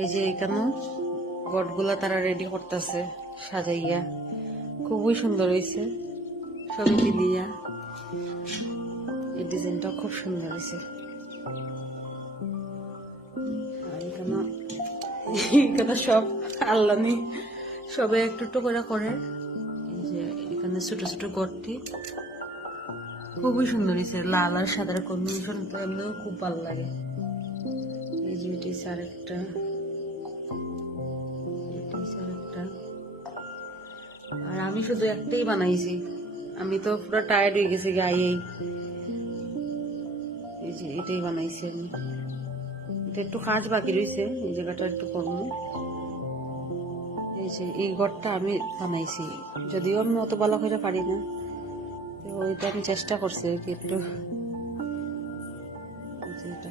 এই যে এখানে গটগুলা তারা রেডি করতেছে সাজাইয়া, খুবই সুন্দর হয়েছে সবই মিলিয়া। এই ডিজাইনটা খুব সুন্দর হয়েছে। আর এখানে সব আল্লানি সবাই একটু একটু করে। এই যে এখানে ছোট ছোট গড়টি খুবই সুন্দর হয়েছে, লাল আর সাদার কম্বিনেশন তো এমনিও খুব ভালো লাগে। এই যে এটি আরেকটা, আর আমি শুধু একটাই বানাইছি, আমি তো পুরো টায়ার্ড হয়ে গেছি গায়েই। এই যে এটাই বানাইছি আমি, এটা একটু কাজ বাকি রয়েছে, এই জায়গাটা একটু করবো। এই যে এই ঘরটা আমি বানাইছি, যদিও আমি অত ভালো করে পারি না, ওইটা আমি চেষ্টা করছি একটু। এটা